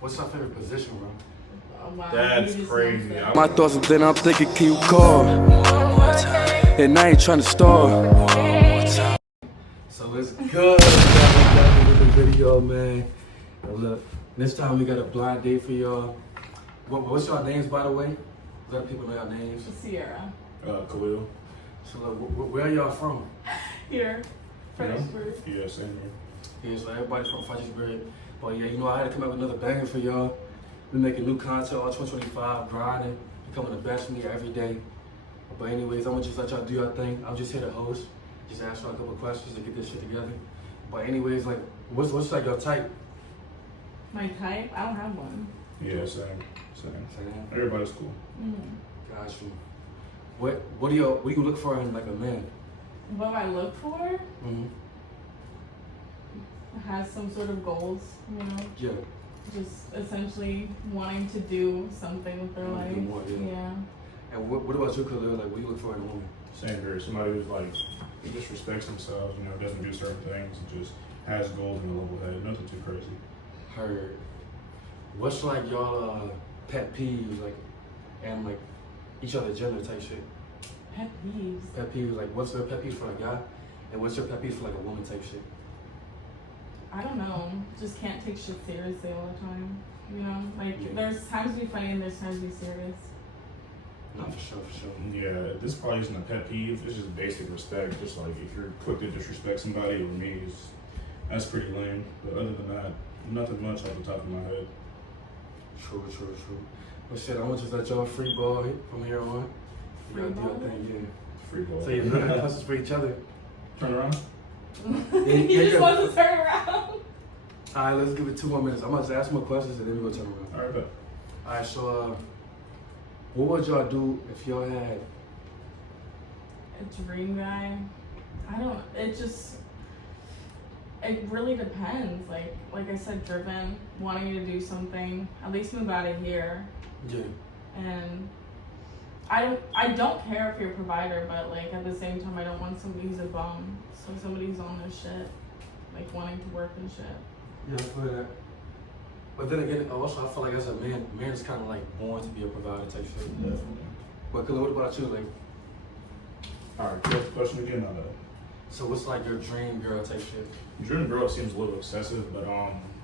What's your favorite position, bro? Oh, wow. That's crazy. My thoughts and then I'm thinking, can you call? And I ain't trying to stall. So it's good. Back with the video, man. Look, this time we got a blind date for y'all. What's y'all names, by the way? Let people know your names. Sierra. Khalil. So look, where y'all from? Here. Fredericksburg. Yeah, same here. Yeah, so everybody from Fredericksburg. But yeah, you know, I had to come up with another banger for y'all. We making new content all 2025, grinding, becoming the best me every day. But anyways, I'm gonna just let y'all do your thing. I'm just here to host. Just ask y'all a couple questions to get this shit together. But anyways, like, what's like your type? My type? I don't have one. Yeah, same. Everybody's cool. Got you. What do you look for in like a man? What I look for Mm-hmm. has some sort of goals, you know? Yeah. Just essentially wanting to do something with their Wanna life. do more, yeah. And what about you, Khalil? Like, what do you look for in a woman? Same here. Somebody who's like, who just respects themselves, you know, doesn't do certain things, and just has goals in a level head. Nothing too crazy. Heard. What's like y'all pet peeves, like, and like each other gender type shit? Pet peeves. Pet peeves, like, what's your pet peeves for a guy, and what's your pet peeves for like a woman type shit? I don't know. Just can't take shit seriously all the time. You know? Like, Yeah. there's times to be funny and there's times to be serious. No, for sure. Yeah, this probably isn't a pet peeve. It's just basic respect. Just like if you're quick to disrespect somebody, or me, that's pretty lame. But other than that, nothing much off the top of my head. True. But shit, I'm gonna just let y'all free ball from here on. You gotta do your Free thing, Free ball. yeah. So you're looking at questions for each other. Turn around. He just wants to turn around. Alright, let's give it 2 more minutes. I'm gonna just ask more questions and then we go turn around. All right, bet. Alright, so what would y'all do if y'all had A dream guy? It really depends. Like I said, driven, wanting to do something, at least move out of here. yeah. And I don't care if you're a provider, but like at the same time, I don't want somebody who's a bum. So somebody who's on their shit, like wanting to work and shit. Yeah, I feel that. But then again, also I feel like as a man is kind of like born to be a provider type shit. Definitely. But Khalil, what about you? Like, All right, first question again on that. so what's like your dream girl type shit? Dream girl seems a little excessive, but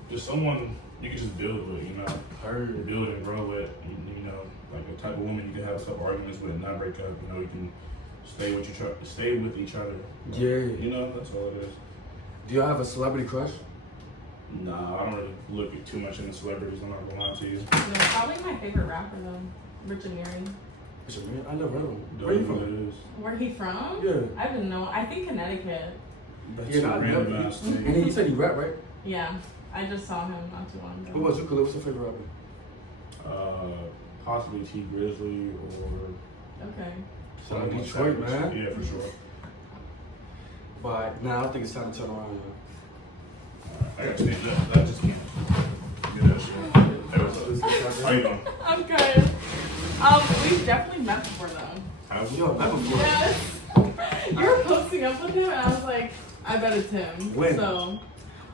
just someone you can just build with, you know, Heard. build and grow with, you know, like a type of woman you can have tough arguments with and not break up. You know, you can stay with each other. Yeah. You know, that's all it is. Do y'all have a celebrity crush? Nah, I don't really look at too much into celebrities. I'm not gonna lie to you. No, probably my favorite rapper though, Rich Amiri. What's your man? I never heard of him. Don't Where you know from? what it is. Where he from? Yeah. I didn't know. I think Connecticut. That's Yeah, a I random never. ass And thing. he said he rap, right? Yeah, I just saw him not too long ago. What about you, Khalil? What's your favorite rapper? Possibly T Grizzly or Okay. Shout out someone like Detroit, that. man. Yeah, for sure. But now I think it's time to turn around. I got to change that. That just can't. Get that shit. Hey, what's up? How you doing? I'm good. We've definitely met before though. How's You know, never before. Yes. You were posting up with him, and I was like, I bet it's him. When? So,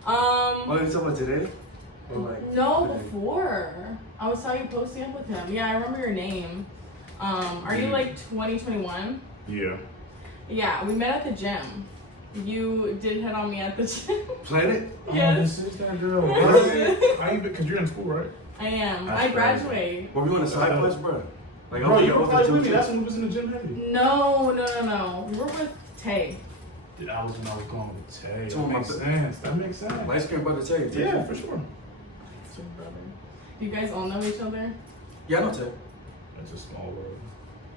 Oh, you talking about today? Or like no, today? before. I saw you posting up with him. Yeah, I remember your name. Are you like 2021? Yeah. Yeah, we met at the gym. You did hit on me at the gym. Planet? Yes. Oh, this is that girl. How you been? Cause you're in school, right? I am. That's I crazy. graduate. Were we on a side quest, bro? Like, Bro, I'm you were off probably the with me. gym That's too. when we was in the gym heavy. No. We're with Tay. Dude, I was when I was going with Tay. Two of That my makes b- sense. That makes sense. Light skin brother Tay. Yeah, for sure. It's your brother. You guys all know each other? Yeah, I know Tay. It's a small world.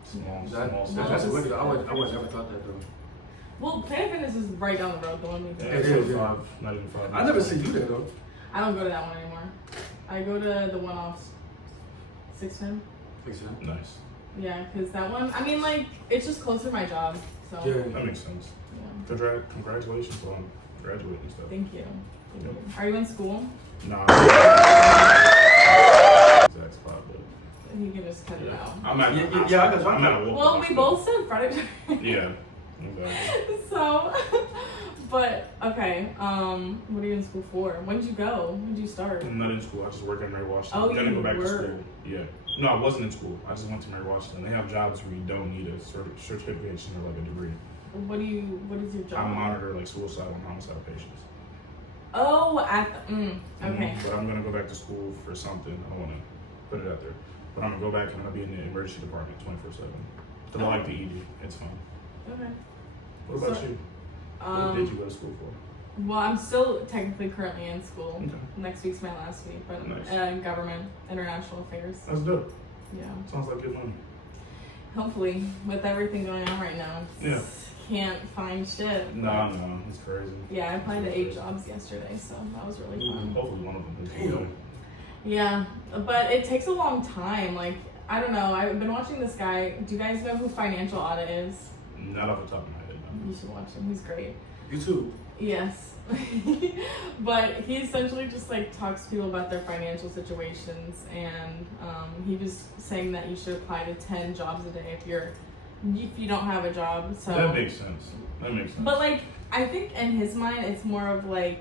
Small That's city. wicked. I would never thought that though. Well, Planet Fitness is right down the road, the one we Yeah, go. It it's is, yeah. not even 5 I never seen you there though. I don't go to that one anymore. I go to the one off 610. Thanks, man. Nice. Yeah, because that one, I mean, like, it's just close to my job. So, Yeah. That makes sense. yeah. Congratulations on graduating and stuff. Thank you. Are you in school? Nah. Exact spot, but You can just cut it out. I'm not. Yeah, I got you. I'm not. Well, we both said Friday. Yeah. Exactly. So, But okay, what are you in school for? When did you go? When did you start? I'm not in school. I just work at Mary Washington. Oh, I'm gonna you go back were. to school. Yeah. No, I wasn't in school. I just went to Mary Washington. They have jobs where you don't need a certification or like a degree. What is your job? I monitor like suicidal and homicidal patients. Oh, okay. But I'm gonna go back to school for something. I don't want to put it out there, but I'm gonna go back and I'm gonna be in the emergency department 24/7. Because I like the ED. It's fun. Okay. What about So, you? What did you go to school for? Well, I'm still technically currently in school. Okay. Next week's my last week, but Nice. government, international affairs. That's dope. Yeah. Sounds like good money. Hopefully, with everything going on right now, Yeah. can't find shit. No, it's crazy. Yeah, I applied to 8 jobs yesterday, so that was really fun. Hopefully one of them is Damn. good. Yeah, but it takes a long time. Like, I don't know. I've been watching this guy. Do you guys know who Financial Audit is? Not off the top of my head, no. You should watch him. He's great. YouTube. Yes. But he essentially just like talks to people about their financial situations, and he was saying that you should apply to 10 jobs a day if you don't have a job. So That makes sense. But like, I think in his mind it's more of like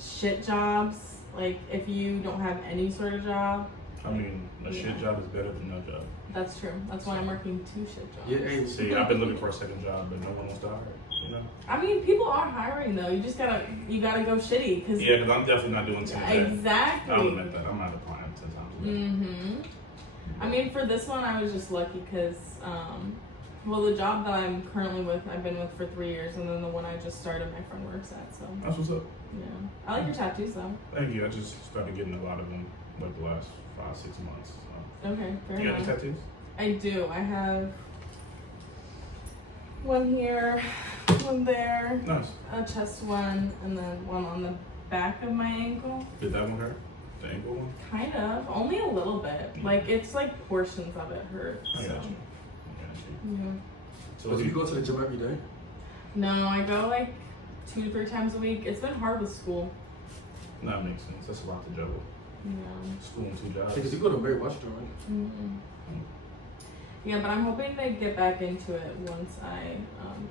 shit jobs. Like if you don't have any sort of job. I mean, a shit job is better than no job. That's true. That's why I'm working 2 shit jobs. Yeah, hey, See, I've been looking for a second job, but no one wants to hire. You know? I mean, people are hiring though. You gotta go shitty because Yeah, because I'm definitely not doing 10 a day. exactly. I'll admit that. I'm not applying 10 times a day. Mhm. I mean, for this one, I was just lucky because, well, the job that I'm currently with, I've been with for 3 years, and then the one I just started, my friend works at. So That's what's up. yeah, I like your tattoos though. Thank you. I just started getting a lot of them like the last 5-6 months. So. Okay, fair You got any enough. tattoos? I do. I have one here, one there, Nice. a chest one, and then one on the back of my ankle. Did that one hurt? The ankle one? Kind of, only a little bit. Like it's like portions of it hurt. I So. got you. Yeah. So So do you go to the gym every day? No, I go like 2 to 3 times a week. It's been hard with school. that makes sense. That's a lot to juggle. Yeah. School and 2 jobs. Because you go to Mary Washington, right? Mm-mm. Yeah, but I'm hoping to get back into it once I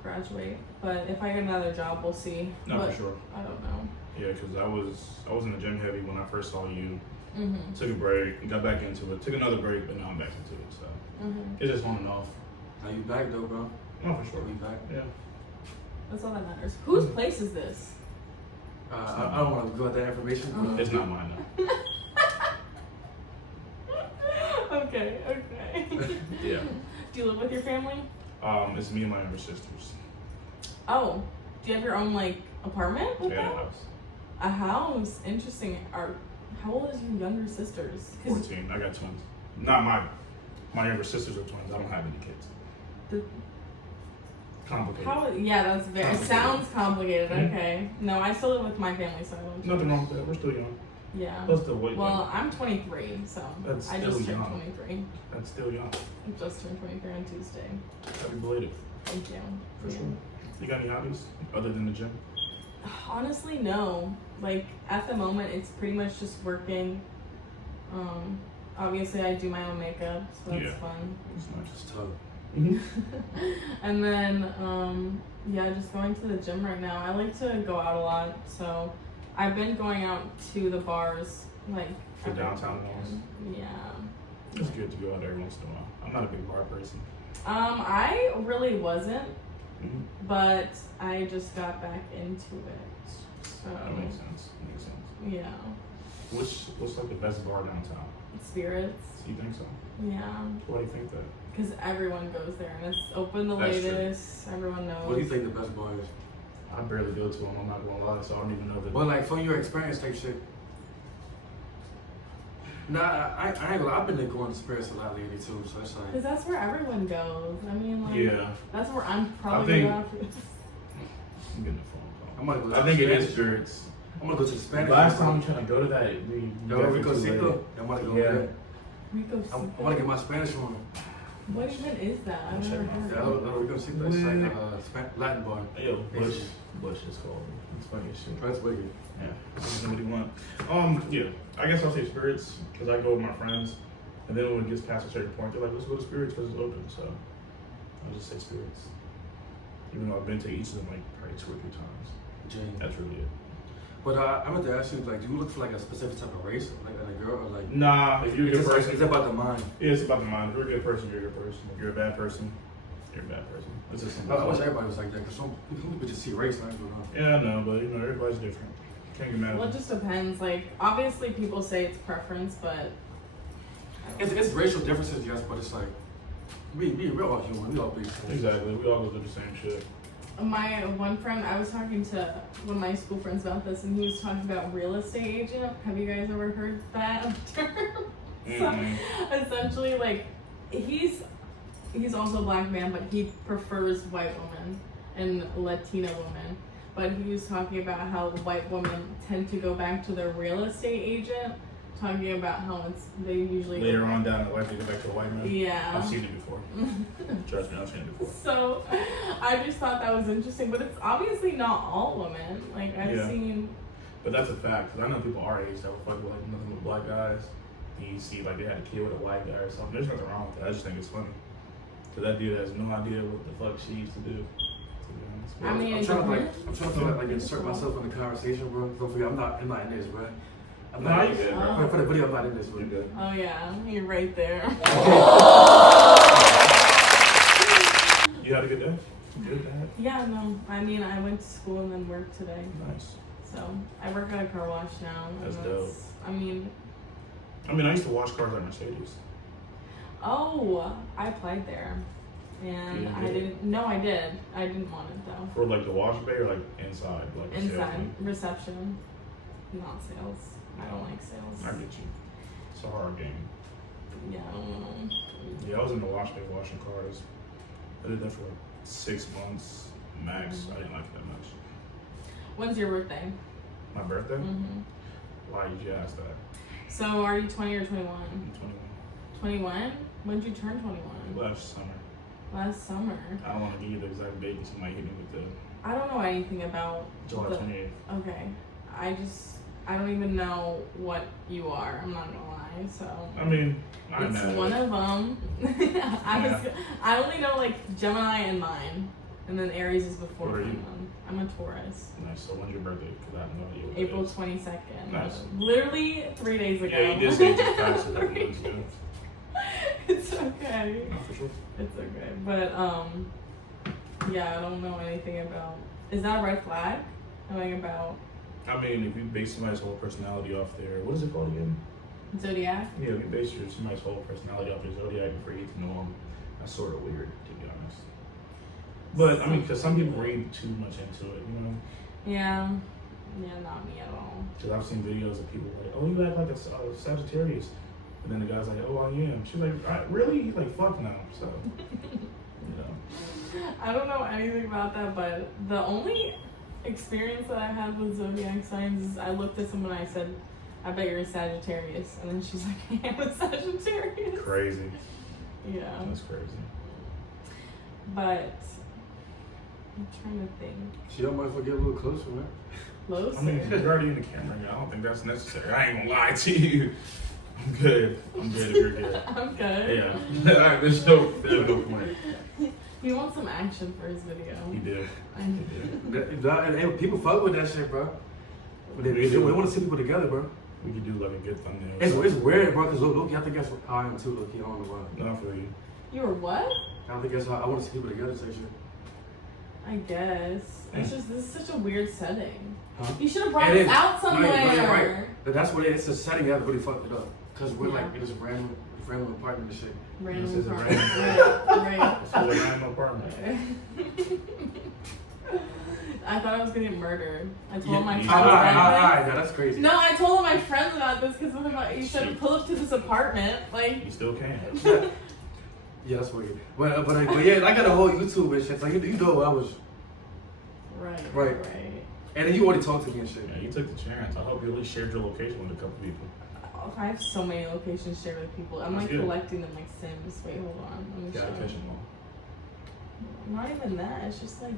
graduate. But if I get another job, we'll see. No, But for sure. I don't know. Yeah, because I was in the gym heavy when I first saw you. Mm-hmm. Took a break, got back into it. Took another break, but now I'm back into it. So Mm-hmm. it's just on and off. Now you back though, bro. No, for sure. You back. Yeah. That's all that matters. Whose place is this? I don't want to go with that information. But It's not mine though. Okay, okay. Yeah. Do you live with your family? It's me and my younger sisters. Oh, do you have your own like apartment with We had a them? house. A house. Interesting. How old is your younger sisters? 'Cause 14. I got twins. Not my younger sisters are twins. I don't have any kids. the- Complicated. Yeah, that's very. It Complicated. sounds complicated. Mhm. Okay. No, I still live with my family, so I don't. Nothing wrong with that. We're still young. Yeah. That's still way Well, young. I'm 23, so That's I just still turned young. 23. That's still young. I just turned 23 on Tuesday. Happy belated. Thank you. For Yeah. sure. You got any hobbies other than the gym? Honestly, no. Like at the moment, it's pretty much just working. Obviously, I do my own makeup, so that's Yeah. fun. It's nice. it's tough. And then, yeah, just going to the gym right now. I like to go out a lot, so I've been going out to the bars, like For every downtown weekend. Yeah. It's good to go out every once in a while. I'm not a big bar person. I really wasn't, Mm-hmm. but I just got back into it. So That makes sense. Makes sense. yeah, What's like the best bar downtown? spirits. You think so? Yeah, Why do you think that? because everyone goes there and it's open the That's true. latest. Everyone knows. What do you think the best bar is? I barely go to them. I'm not gonna lie, so I don't even know that. Well, like from your experience type shit. Nah, I ain't gonna lie. I've been going to spirits a lot lately too, so it's like. Because that's where everyone goes. I mean, like, Yeah, that's where I'm probably think- gonna go after this. I'm getting a phone call. I'm gonna go to I think it the is Spanish. spirits. I'm gonna go to the Spanish. Last time I'm trying to go to that, we Yo, Rico Cinco. I'm gonna go Yeah. there. Rico I Cinco. wanna get my Spanish on. What even is that? I've never heard Yeah, of it. Rico Cinco. It's like a Latin bar. Yo, Bush is called. It's funny as shit. That's wicked. Yeah, somebody want. Yeah, I guess I'll say spirits because I go with my friends, and then when it gets past a certain point, they're like, "Let's go to spirits because it's open." So I'll just say spirits, even though I've been to each of them like probably 2 or 3 times. Jane. That's really it. But I meant to ask you, like, do you look for like a specific type of race, like in a girl, or like? Nah, if you're a good It's person, it's about the mind. yeah, it's about the mind. If you're a good person, you're a good person. If you're a bad person, you're a bad person. It's just simple. I wish everybody was like that, because some people just see race and I don't know. Yeah, I know, but you know, everybody's different. Can't get mad Well, at it them. just depends. Like, obviously, people say it's preference, but It's racial differences, yes, but it's like we all human. We all big. Exactly. We all go through the same shit. my one friend, I was talking to one of my school friends about this, and he was talking about real estate agent. Have you guys ever heard that term? Mm-mm. So, essentially, like, he's also a black man, but he prefers white women and Latina women. But he was talking about how white women tend to go back to their real estate agent, talking about how they usually Later on down in life, they go back to a white man. Yeah. I've seen it before. Trust me, I've seen it before. So I just thought that was interesting, but it's obviously not all women. Like, I've Yeah. seen. But that's a fact, because I know people our age that will fuck with like nothing but black guys. And you see like they had a kid with a white guy or something. There's nothing wrong with that. I just think it's funny. Because that dude has no idea what the fuck she used to do. To be honest. I mean, I'm it's trying to like insert myself in the conversation, bro. Don't forget, I'm not in this, bro. I'm Nah, not. you good, bro. For the video, I'm not in this, bro. You good. Oh yeah, you're right there. You had a good day? Good day? Yeah, no. I mean, I went to school and then worked today, Nice. so I work at a car wash now. and That's dope. I mean, I mean, I used to wash cars at Mercedes. oh, I applied there, and You I did? didn't. No, I did. I didn't want it though. For like the wash bay or like inside? Like the Inside salesman? reception, not sales. I don't like sales. I get you. It's a hard game. Yeah, I don't know. Yeah, I was in the wash bay washing cars. I did that for like 6 months max. I didn't like it that much. When's your birthday? My birthday? Mm-hmm. Why did you ask that? So, are you 20 or 21? I'm 21? When did you turn 21? 21. Last summer. Last summer. I don't want to give you the exact date because you might hit me with the I don't know anything about July the- 28th. Okay. I don't even know what you are. I'm not gonna lie. So I mean, I'm it's mad. one of them. I only know like Gemini and mine, and then Aries is before What are you? mine. I'm a Taurus. Nice. So when's your birthday? Because I have no idea. What it April is. 22nd. Nice. Literally 3 days ago. Yeah, you did say it just passed it a couple months ago. It's okay. No, for sure. It's okay. But yeah, I don't know anything about. Is that a red flag? Knowing about I mean, if you base somebody's whole personality off their, what is it called again? zodiac? Yeah, if you base somebody's whole personality off their zodiac before you get to know them, that's sort of weird, to be honest. But, I mean, because some people read too much into it, you know? Yeah. Yeah, not me at all. Because I've seen videos of people like, oh, you act like a Sagittarius. And then the guy's like, oh, I am. She's like, really? He's like, fuck no. So, you know. I don't know anything about that, but the only experience that I had with zodiac signs is I looked at someone and I said, I bet you're a Sagittarius. And then she's like, I am a Sagittarius. Crazy. Yeah. That's crazy. But I'm trying to think. She don't mind if I get a little closer, man. Closer. I mean, you're already in the camera. I don't think that's necessary. I ain't gonna lie to you. I'm good. I'm good if you're good. I'm good. Yeah. Alright, there's no point. He wants some action for his video. He did. I He did. And people fuck with that shit, bro. They want to see people together, bro. We could do like a good thumbnail. It's weird, bro, because look, I think that's how I am too, look, I don't know why. No, for you. You were what? I don't think that's how I want to see people together, say shit. I guess. It's just, this is such a weird setting. Huh? You should have brought It us is. out No, somewhere. you're right. But that's what it's a setting that really fucked it up. Because we're Yeah. like in this random apartment and shit. Random This is a apartment. random- Right, It's a random apartment. right. I thought I was gonna get murdered. I told Yeah, my you friends should. about this. No, that's crazy. No, I told my friends about this because you should Shit. pull up to this apartment. Like, You still can. Yeah, that's weird. But yeah, I got a whole YouTube and shit. Like, you know what I was. right. Right. And then you already talked to me and shit. Yeah, you took the chance. I hope you at least shared your location with a couple people. Oh, I have so many locations shared with people. I'm That's like good. collecting them like Sims. Wait, hold on. Let me Gotta show catch you. them all. Not even that. It's just like.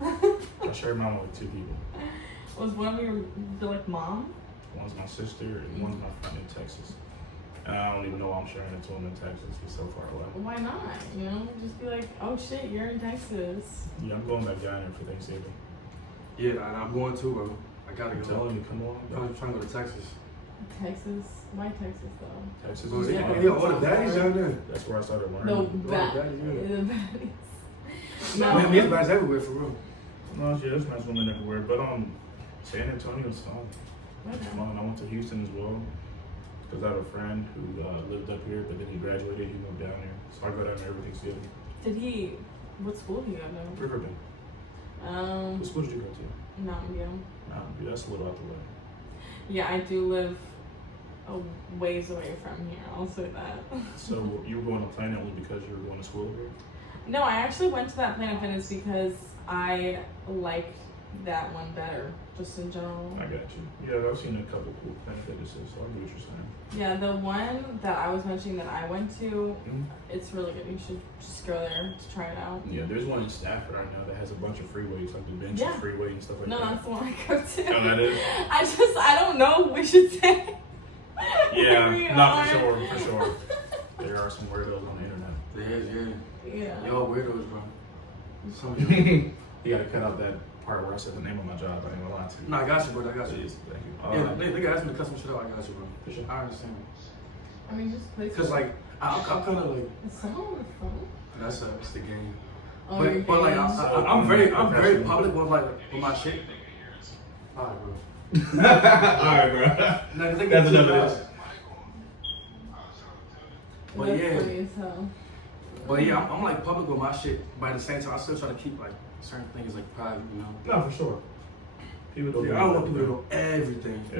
I shared mine with 2 people. Was one of your like mom? One's my sister and one's my friend in Texas. And I don't even know why I'm sharing it to him in Texas. He's so far away. Why not? You know, just be like, oh shit, you're in Texas. Yeah, I'm going back down there for Thanksgiving. Yeah, and I'm going too, bro. I gotta I'm go. telling you, come on. I'm trying to go to Texas. Texas? Why Texas though? Texas Bro, is yeah, fun. yeah, all the baddies down there. That's where I started The learning. baddies. No, man, there's baddies everywhere for real. No, yeah, there's nice women everywhere. But San Antonio's fun. It's Okay. fun. I went to Houston as well. Because I have a friend who lived up here, but then he graduated, he moved down here. So I go down there, everything's good. Did he? What school did he go to? Riverbend. What school did you go to? Mountain View. Mountain View, that's a little out the way. Yeah, I do live a ways away from here. I'll say that. So you were going to Planet only because you were going to school here? No, I actually went to that Planet Fitness because I liked that one better, just in general. I got you. Yeah, I've seen a couple cool Planet Fitnesses, so I get what you're saying. Yeah, the one that I was mentioning that I went to, Mm-hmm. it's really good. You should just go there to try it out. Yeah, there's one in Stafford I know that has a bunch of free weights, like the bench Yeah. is free weight and stuff like No, that. that's the one I go to. Oh, that is? I don't know. We should say. Yeah, where we not for are. sure, for sure. There are some weirdos on the internet. There is, yeah. Yeah. Y'all weirdos, bro. Some of y'all. You gotta cut out that part where I said the name of my job. I ain't gonna lie to you. No, I got you, bro. I got you. Please, thank you. Yeah, they asked me to cut some shit out. I got you, bro. For sure. I understand. I mean, just place. Cause like I'm kind of like Is someone on the phone? that's the game. Oh, you're But like getting- I'm very public with like with my shit. Alright, bro. Alright, bro. Nah, 'cause they get That's too enough of fast. this. But That's yeah. funny as hell. But yeah, I'm like public with my shit, but at the same time, I still try to keep like certain things like private, you know. No, for sure. People don't. Yeah, I don't want people to know everything. Yeah,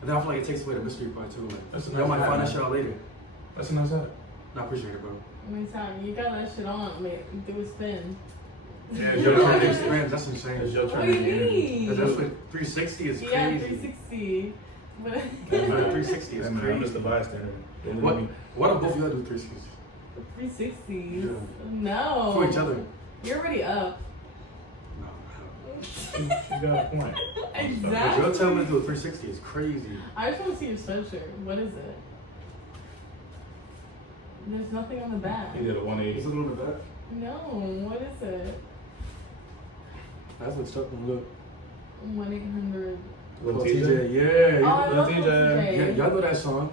And then I feel like it takes away the mystery part too. That's a Like, y'all nice might find hat, that shit out later. that's a nice hat. No, I appreciate it, bro. Let me tell you, you got that shit on. Wait, do a spin. Yeah, Yo, your turn. next friends, that's insane. It's your What turn do you again. mean? That's what 360 is crazy. Yeah, 360. But That's what 360 is Hey, man, I'm just a crazy. bystander. Don't What? let me- Why don't both of y'all do 360s 360s? Yeah. No. for each other? You're already up. No. She got a point. Exactly. Girl telling me to do a 360 is crazy. I just want to see your sweatshirt. What is it? There's nothing on the back. He did a It's 180. a little bit back. No, what is it? That's what's up. Look. 1-800. Little Oh, TJ. Yeah. Oh, I Little love TJ. TJ. Yeah, y'all know that song.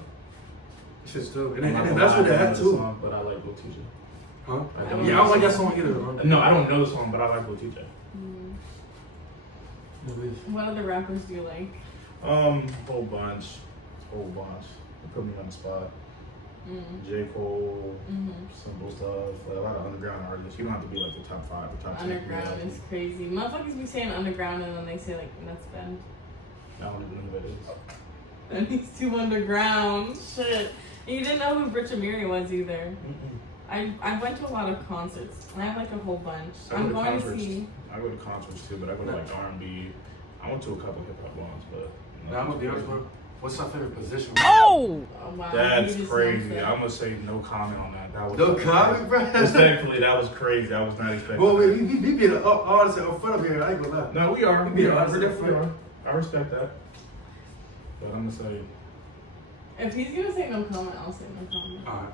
Shit's dope. And I'm not then gonna that's what lie, they I had know the too. song, but I like Lil TJ. Huh? I Yeah, don't I know don't the like that song. song either. Bro. No, I don't know the song, but I like Lil TJ. Mm. Yeah, What other rappers do you like? Whole bunch. They put me on the spot. Mm. J. Cole, Mm-hmm. simple stuff, like a lot of underground artists. You don't have to be like the top 5 or top 10. Underground is crazy. Motherfuckers be saying underground and then they say like nuts bend. I don't even know who that is. And he's too underground. Shit. And you didn't know who Rich Amiri was either. I went to a lot of concerts. I have like a whole bunch. I go I'm to going to concerts. see. I go to concerts too, but I go to like R&B. I went to a couple hip hop ones, but. Now, I'm gonna be honest, bro. What's your favorite position? Oh wow. That's you just crazy. messed up. I'm gonna say no comment on that. That was No fucking comment, crazy. bro. Respectfully, that was crazy. I was not expecting. Well, that. we be the artists up front of here. I ain't gonna lie. No, we are. We We are. are. It's We different. are. I respect that. But I'm gonna say If he's gonna say no comment, I'll say no comment. Alright.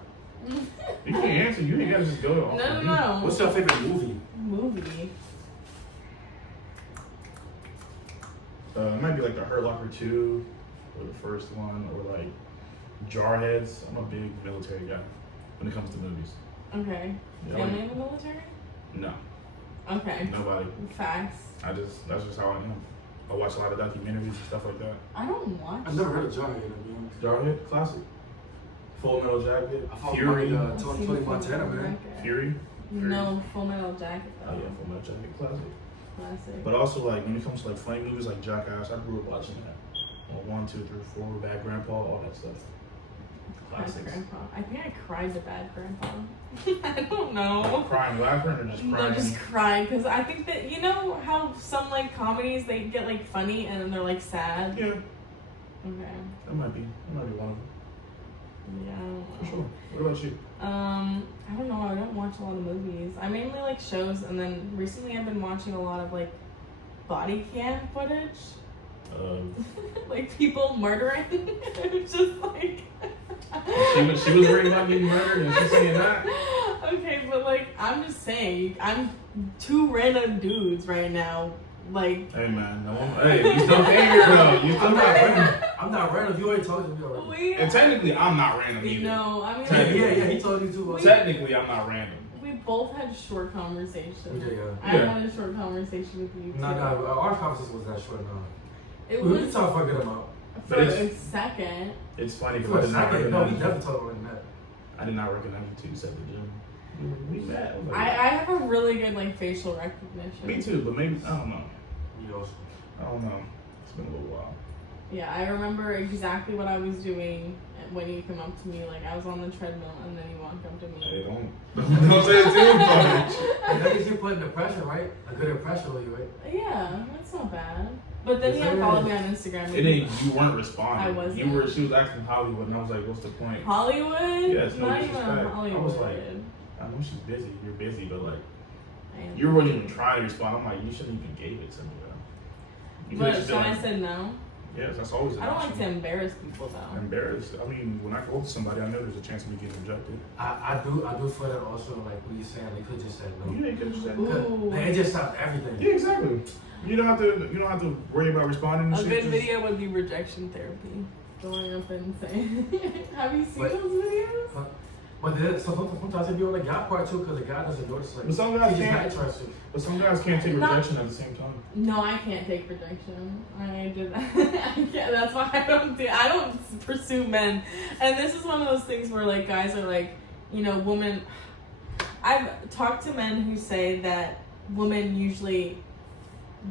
you can't answer. You ain't gotta just go off. No, the no, beat. no. What's your favorite movie? Movie. It might be like the Hurt Locker 2 or the first one, or like Jarheads. I'm a big military guy when it comes to movies. Okay. Yeah, Family in the military? No, Okay. nobody. Facts. That's just how I am. I watch a lot of documentaries and stuff like that. I don't watch. I've never heard of Jarhead, to be honest. Jarhead, classic. Full Metal Jacket, I thought Fury, about, I've Tony seen Tony Full Montana, Metal man. Jacket. Fury. No, Full Metal Jacket though. Oh yeah, Full Metal Jacket, classic. Classic. But also like when it comes to like flame movies like Jackass, I grew up watching that. 1, 2, 3, 4, Bad Grandpa, all that stuff. Bad Classics. Grandpa. I think I cried to Bad Grandpa. I don't know. Crying, laughing, or just No, crying? just crying because I think that you know how some like comedies they get like funny and then they're like sad. Yeah, Okay. that might be one of them. Yeah. I don't For know. sure. What about you? I don't know. I don't watch a lot of movies. I mainly like shows, and then recently I've been watching a lot of like body cam footage, like people murdering. It's just like. She was worried about getting murdered, and she's saying that. Okay, but like I'm just saying, I'm two random dudes right now Like, Hey man, no one, hey, you still here though. You still I'm not not random. I'm not random. You already told me already. we, And technically, I'm not random you either. know, I mean, Yeah, he told you too. Technically, I'm not random. we both had short conversations. We did, yeah. I Yeah. had a short conversation with you too. No, our conversation was that short. No. It We was talked for a good amount. for But a second. It's funny For because a I did not second, no, we recognize you. definitely talked more than that. I did not recognize you till you said the gym. We met. I was like, I have a really good like facial recognition. me too, but maybe I don't know. You know, I don't know. It's been a little while. Yeah, I remember exactly what I was doing when you came up to me. Like I was on the treadmill and then you walked up to me. Hey, don't say it too much. and that is you putting the pressure, right? A good impression on you, right? Yeah, that's not bad. But then he Yes, it unfollowed is. me on Instagram. It ain't. You weren't responding. I wasn't. You were. She was asking Hollywood, and I was like, "What's the point?" Hollywood? Yes, no Not even disrespect. Hollywood. I was like, I know she's busy. You're busy, but like, I am. you weren't even trying to respond. I'm like, you shouldn't even gave it to me though. You But could've so I just said no. yes, that's always an I don't like option. to embarrass people though. Embarrassed. I mean, when I go to somebody, I know there's a chance of me getting rejected. I do feel that also, like what you saying, they could just say no. Yeah, you could just say Ooh. no. Like, it just stopped everything. Yeah, exactly. You don't have to worry about responding to A shit. good Just- video would be rejection therapy. Going up and saying, have you seen But- those videos? But then, so sometimes it be on the guy part too, because the guy doesn't notice. Like, But some guys he's just not can't. interested. But some guys can't take Not- rejection at the same time. No, I can't take rejection. I did that. I can't. That's why I don't pursue men. And this is one of those things where like guys are like, you know, women. I've talked to men who say that women usually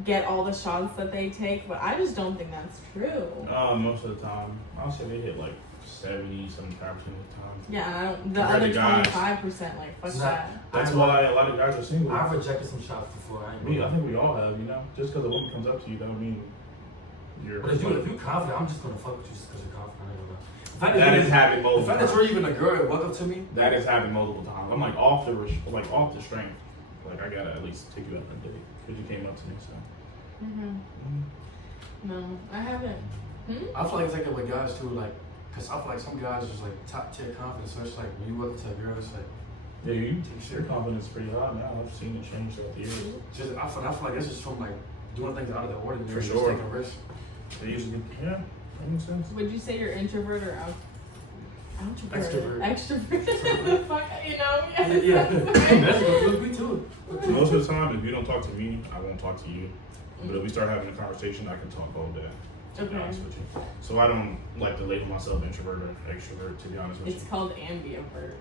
get all the shots that they take, but I just don't think that's true. Most of the time, I'll say they hit like 70, 75% of the time. Yeah, and I don't. The Compared other to guys. 25%, like fuck Nah. that. That's why a lot of guys are single. I've rejected some shots before. I ain't I gonna- think we all have, you know. Just because a woman comes up to you, that don't mean you're. But if you're confident, I'm just gonna fuck with you just because you're confident. I ain't gonna lie. The fact That you- has happened The multiple fact that times. you're even a girl and walk up to me. That has happened multiple times. I'm like off the strength. Like I gotta at least take you out on a date because you came up to me. So. No, I haven't. I feel like it's like that with guys too, like, cause I feel like some guys just like top tier confidence. So it's like when you walk up to a girl, it's like Yeah, your confidence is pretty high now. I've seen it change throughout the years. just I feel like that's just from like doing things out of the ordinary, For just sure. taking risks. They usually, yeah, that makes sense. Would you say you're introvert or Extrovert. Extrovert. The fuck, you know? Yeah, that's what me too. Most of the time, if you don't talk to me, I won't talk to you. But if we start having a conversation, I can talk all day. To be Okay. honest with you. So I don't like to label myself introvert or extrovert. To be honest with It's you, called ambivert.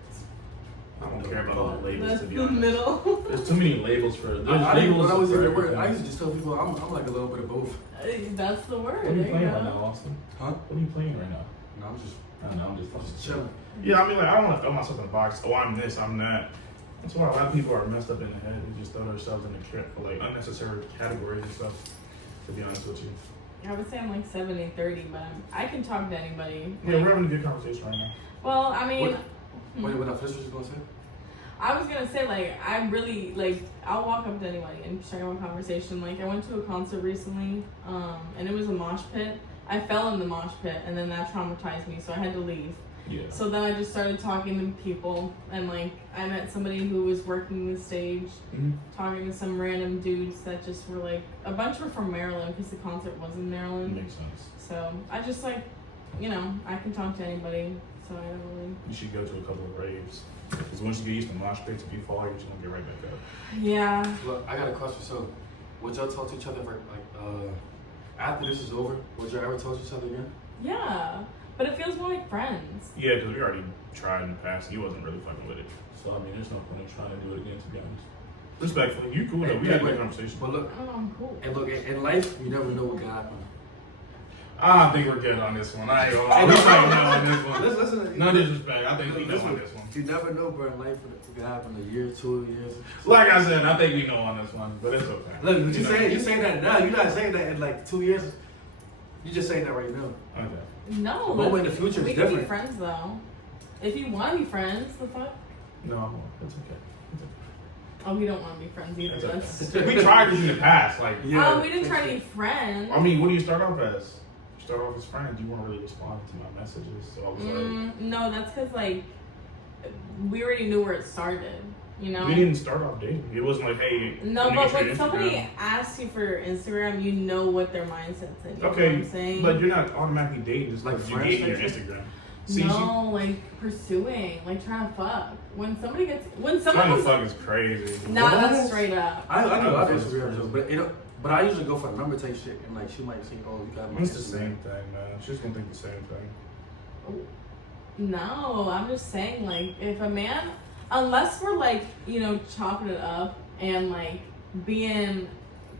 I don't care about all the labels. That's To be the honest, middle. there's too many labels for. There's I labels when I was for in the word, everything. I used to just tell people I'm like a little bit of both. That's the word. What are you There playing you right go. now, Austin? Huh? What are you playing right now? No, I'm just I don't know. I'm just chilling. Yeah, I mean, like, I don't want to throw myself in a box. Oh, I'm this, I'm that. That's why a lot of people are messed up in the head. They just throw themselves in like unnecessary categories and stuff. To be honest with you. I would say I'm like 70-30, but I can talk to anybody. Yeah, we're having a good conversation right now. Well, I mean, Wait, when I finish, what you gonna say? I was gonna say like I really like I'll walk up to anybody and strike up a conversation. Like I went to a concert recently, and it was a mosh pit. I fell in the mosh pit, and then that traumatized me, so I had to leave. Yeah. So then I just started talking to people, and like I met somebody who was working the stage, Mm-hmm. talking to some random dudes that just were like a bunch were from Maryland because the concert was in Maryland. Makes sense. So I just like, you know, I can talk to anybody. So I don't really. You should go to a couple of raves. Because once you get used to mosh pits, if you fall, you're just gonna get right back up. Yeah. Look, I got a question. So, would y'all talk to each other after this is over? Would y'all ever talk to each other again? Yeah. But it feels more like friends. Yeah, because we already tried in the past. You wasn't really fucking with it. So I mean, there's no point in trying to do it again. To be honest. Respectfully, you cool though. We had a good conversation. But look, I don't know, I'm cool. and look, in life, you never know what can happen. I think we're good on this one. I ain't gonna lie. We might know on this one. Listen. No disrespect. I think we know on this one. You never know, bro. In life, it can happen a year, 2 years. Like I said, I think we know on this one, but it's okay. Look, but You know. you saying that now. You're not saying that in like 2 years. You just saying that right now. Okay. No. The moment in the future is we can be different. friends though. If you want to be friends, the fuck? No, it's okay. Oh, we don't want to be friends either. It's That's. okay. We tried this in the past. Like, Oh, we didn't try to be friends. I mean, what do you start off as? You start off as friends. You weren't really responding to my messages, so I was like, No, that's because like we already knew where it started. You know? We didn't start off dating. It wasn't like, hey, No, let me but get your when somebody Instagram. asks you for your Instagram, you know what their mindset's in. You know what Okay, I'm saying? but you're not automatically dating just Like like you friends gave me your dating? Instagram. See, no, like pursuing, like trying to fuck. When someone trying to comes fuck is crazy. nah, What? that's straight up. I do a lot of That's Instagram too, crazy. but I usually go for the number type shit, and like she might say, "Oh, you got my It's the Instagram." same thing, man. She's gonna think the same thing. No, I'm just saying, like, if a man, unless we're like, you know, chopping it up and like being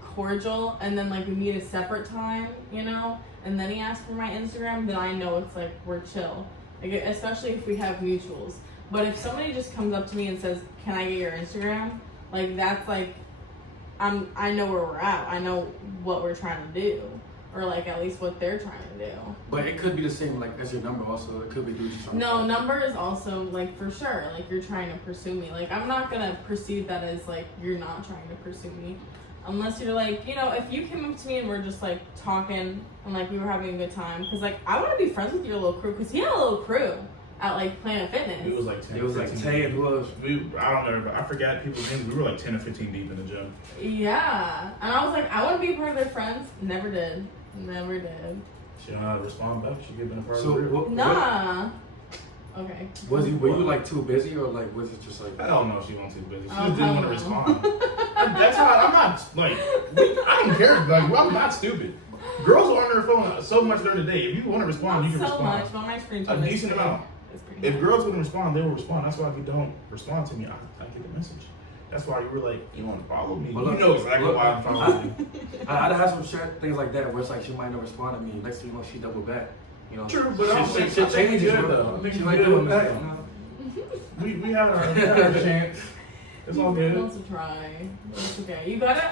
cordial, and then like we meet a separate time, you know, and then he asks for my Instagram, then I know it's like we're chill. Like, especially if we have mutuals. But if somebody just comes up to me and says, "Can I get your Instagram?" Like, that's like, I know where we're at. I know what we're trying to do, or like at least what they're trying to do. But it could be the same like as your number. Also, it could be dudes trying. No, number is also like for sure. Like, you're trying to pursue me. Like, I'm not gonna perceive that as like you're not trying to pursue me, unless you're like, you know, if you came up to me and we're just like talking and like we were having a good time. Because like I want to be friends with your little crew. Because he had a little crew at like Planet Fitness. It was like 10. It was like 15 Tay and who else? I don't know, but I forgot people's names. We were like 10 or 15 deep in the gym. Yeah, and I was like, I want to be a part of their friends. Never did. Never did. She don't know how to respond back. She gave me a part So of the what, Nah. Okay. were you like too busy or like was it just like? I don't know if she wasn't too busy. She Oh, just didn't want to hell respond. That's how I'm not like. I don't care. Like, well, I'm not stupid. Girls are on their phone so much during the day. If you want to respond, Not you can so respond. much, but my screen A time is decent pretty- amount. is pretty If high. girls wouldn't respond, they will respond. That's why if you don't respond to me, I get the message. That's why you were like, you want to follow me. Well, You look, know exactly look, why I'm following you. I'd have some shit, things like that where it's like she might not respond to me. Next thing you know, she double back. You know. True, but I don't think shit changes. good bro. though. I think She it's might good double on this back. one. We had our chance. It's all He good. wants to try. It's okay. You got it?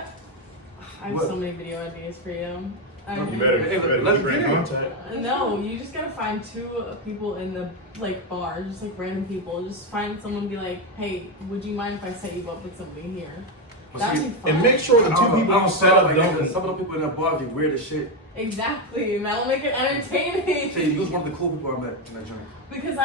I have What? so many video ideas for you. You better Hey, keep let's her in get it. contact. No, you just gotta find two people in the like bar, just like random people. Just find someone and be like, hey, would you mind if I set you up with somebody here? But That'd see, be fun. And make sure the I two don't know, people I you don't set feel up like that, 'cause don't. some of the people in that bar be weird as shit. Exactly. That'll make it entertaining. See, you was one of the cool people I met in that joint. Because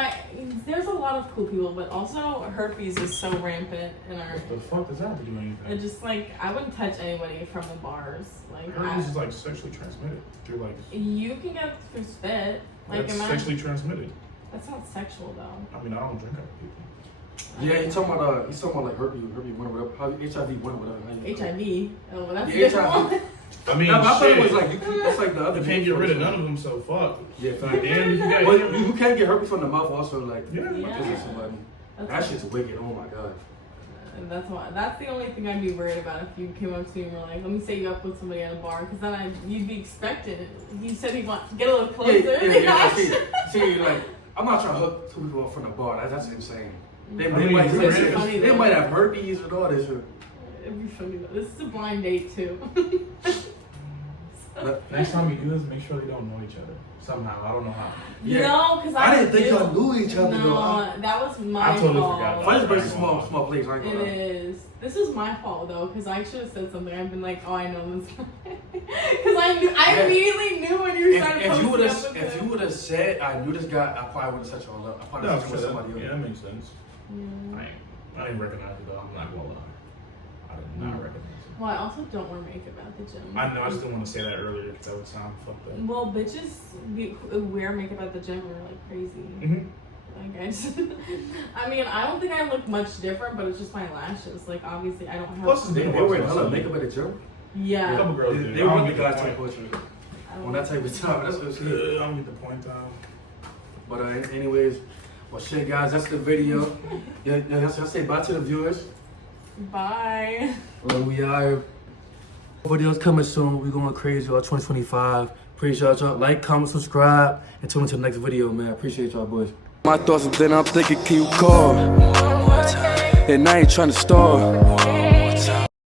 there's a lot of cool people, but also herpes is so rampant in our. What the fuck does that have to do with It anything? just like I wouldn't touch anybody from the bars. Like Herpes is like sexually transmitted through like. you can get through spit. Like That's imagine sexually transmitted. that's not sexual though. I mean, I don't drink out of people. Yeah, he's talking about like herpes one whatever, how HIV one whatever. how you- HIV. Oh, well, that's Yeah, a different HIV. one. I mean, No, but I thought it was shit. like that's like the other. You can't get rid of none of them, so fuck. Yeah, Like, fact. damn, if you got But you can't get herpes from the mouth also like. Yeah. Yeah. Because of somebody. That That's, shit's wicked. Oh my god. and that's why. That's the only thing I'd be worried about if you came up to me and were like, "Let me set you up with somebody at a bar," because then you'd be expected. He said he wants get a little closer. See, like I'm not trying to hook two people up from the bar. That's insane. They I mean, might we're It's ready. funny they though. might have herpes and all this shit. It'd be funny though. This is a blind date too. Next time you do this, make sure they don't know each other. Somehow, I don't know how. Yeah. No, because I didn't think do- y'all knew each other though. No, that was my I totally fault. forgot about Flansburgh's a small place. I ain't It gonna lie. is. This is my fault though, because I should have said something. I've been like, oh, I know this guy, because I Yeah. immediately knew when you were trying to If post you would it have up with if him. you would have said I knew this guy, I probably would have set you all up. I probably No, set you with somebody else. yeah, that makes sense. Yeah. I didn't recognize it though. I'm not gonna lie. I did not recognize it. Well, I also don't wear makeup at the gym. I know. I just didn't want to say that earlier because that would sound fucked up. Well, bitches wear makeup at the gym are like crazy. Mm-hmm. Like I just, I mean, I don't think I look much different, but it's just my lashes. Like obviously, I don't have. Plus, it's They been a wear while hella since I makeup at the gym. A Yeah. couple girls do. They I don't want the get the guys type point. culture. I don't On that type of time, that's what it's here. I don't get the point though. But anyways, well shit guys, that's the video. Yeah, I say bye to the viewers. Bye. Well, we are. Videos coming soon. We going crazy all 2025. Appreciate y'all. Like, comment, subscribe, and tune into the next video, man. Appreciate y'all, boys. My thoughts and then I'm thinking, can you call? And I ain't trying to stall.